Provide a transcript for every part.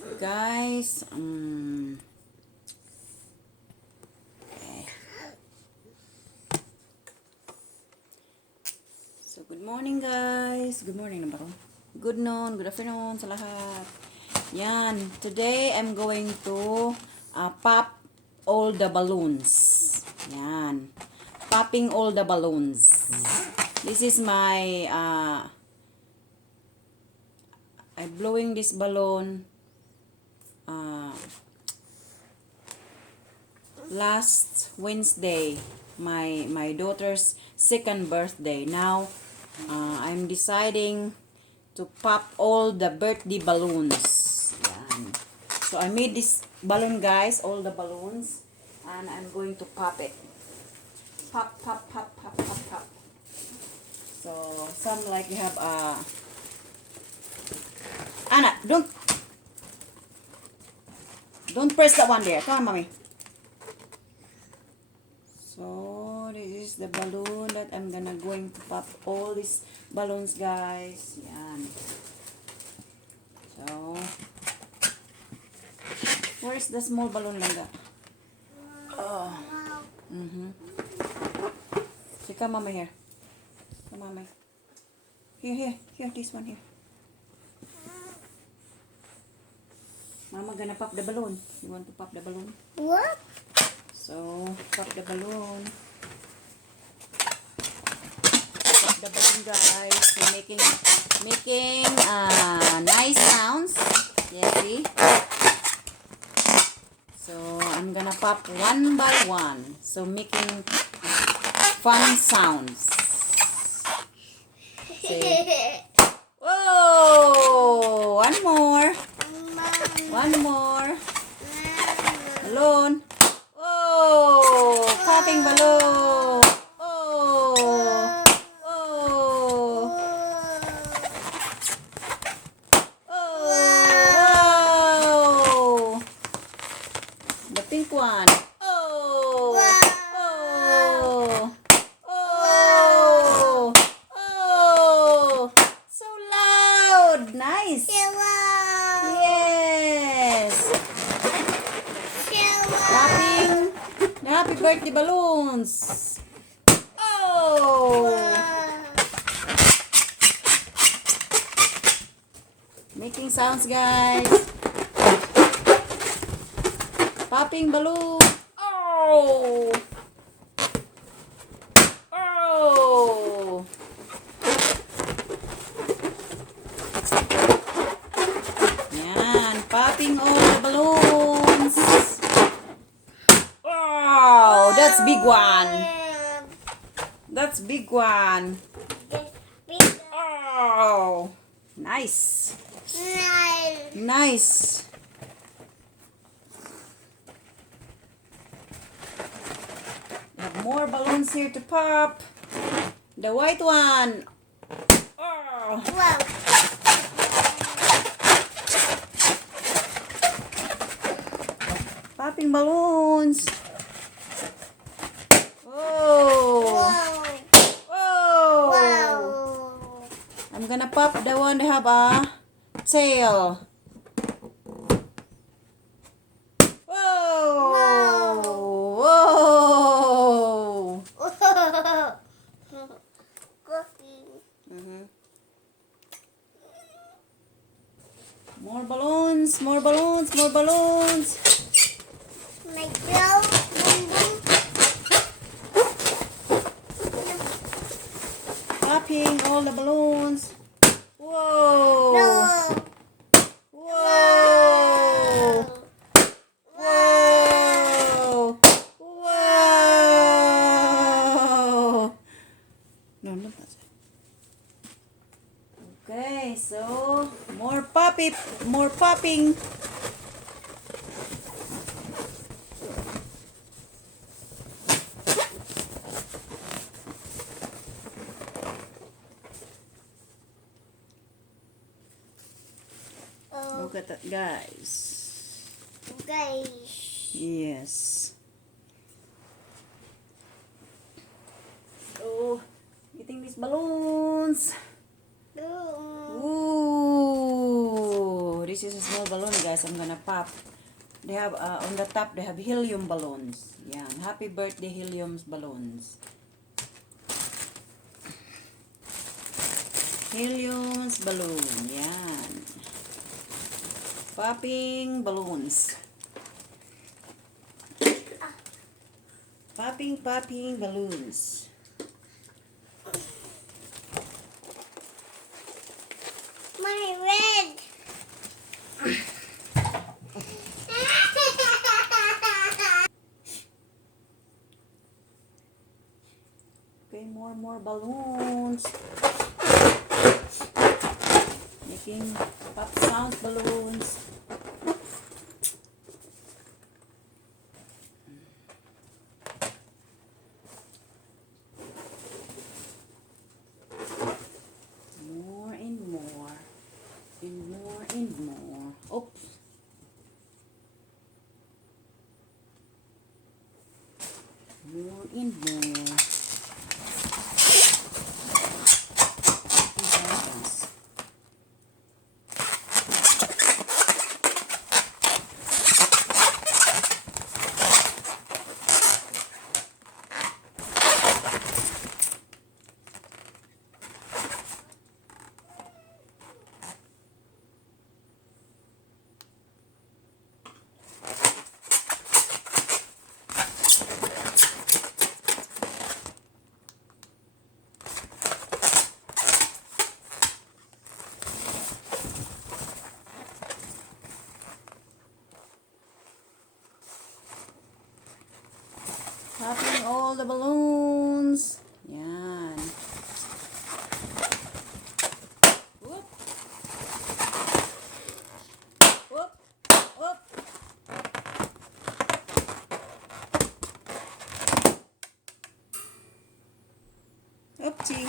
Guys, so good morning guys. Good morning na ba ko? Good noon, good afternoon sa lahat. Yan, today I'm going to pop all the balloons. Yan. Popping all the balloons. This is my I'm blowing this balloon last Wednesday, my daughter's second birthday. Now I'm deciding to pop all the birthday balloons. Yan. So I made this balloon guys, all the balloons, and I'm going to pop it. Pop, pop, pop, pop, pop, pop. So some like you have Anna, don't press that one there. Come on, mommy. So this is the balloon that I'm going to pop all these balloons, guys. Yan. So where's the small balloon Langga? Oh. So come, mama, here. Come, mama. Here, this one here. Mama gonna pop the balloon. You want to pop the balloon? What? So, pop the balloon. Pop the balloon, guys. So, making nice sounds. Yeah, see? So, I'm gonna pop one by one. So, making fun sounds. See? Whoa! One more. One more. Balloon. Oh, popping balloon. Oh. Oh. Oh. The pink one. Oh. Oh. Oh. Oh. So loud. Nice. Popping the happy birthday balloons. Oh! Making sounds, guys. Popping balloon. Oh! Oh! Yan, popping all the balloons. Oh, that's big one. That's big one. Oh, nice. Nice. We have more balloons here to pop. The white one. Oh. Wow. Popping balloons. Oh. Oh. Wow. I'm gonna pop the one that have a tail. Whoa! Whoa! More balloons, more balloons, more balloons. My girl. Popping all the balloons. Whoa! No. Whoa! Whoa! Whoa! No, not that side. Okay, so more popping. Look at that, guys. Guys. Yes. So, eating these balloons. Ooh. Ooh, this is a small balloon, guys. I'm gonna pop. They have on the top they have helium balloons. Yeah, happy birthday helium balloons. Helium balloon. Yan. Popping balloons. Popping balloons. My red. Okay, more balloons. Making pop sound balloons. More and more. And more and more. Oops. More and more. Popping all the balloons. Yan. Whoop. Whoop. Whoop. Oopsie.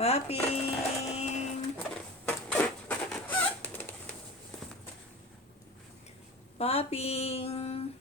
Popping. Popping.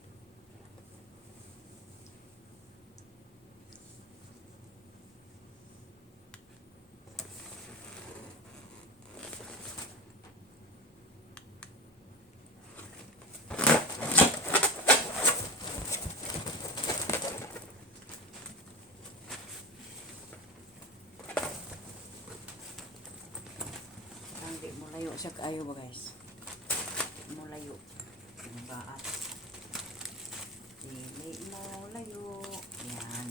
Hindi mo layo siya kaayo ba, guys? Hindi mo layo. Ano ba at? Hindi mo layo. Yan.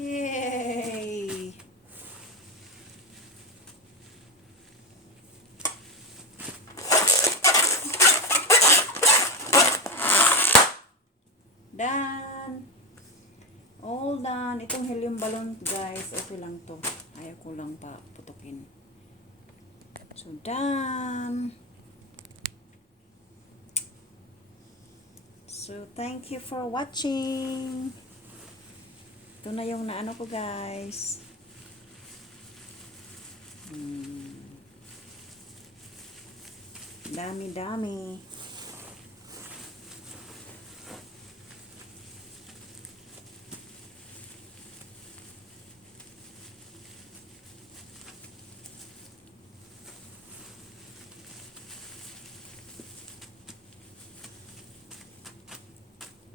Yay! Done! All done. Itong helium balloon, guys, okay lang to. Ayaw ko lang pa putukin. So, done! So, thank you for watching. Ito na yung naano ko, guys. Dami-dami.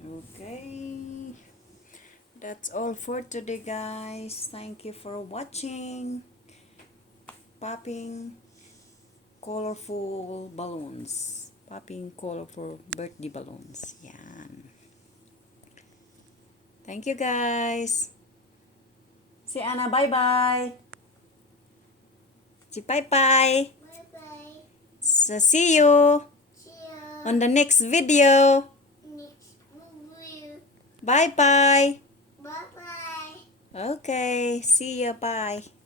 Okay. That's all for today, guys. Thank you for watching. Popping colorful balloons. Popping colorful birthday balloons. Yan. Thank you, guys. Si Anna, bye-bye. Si Pai-Pai. Bye-bye. So, see you See you on the next video. next video. Bye-bye. Bye-bye. Okay. See you. Bye.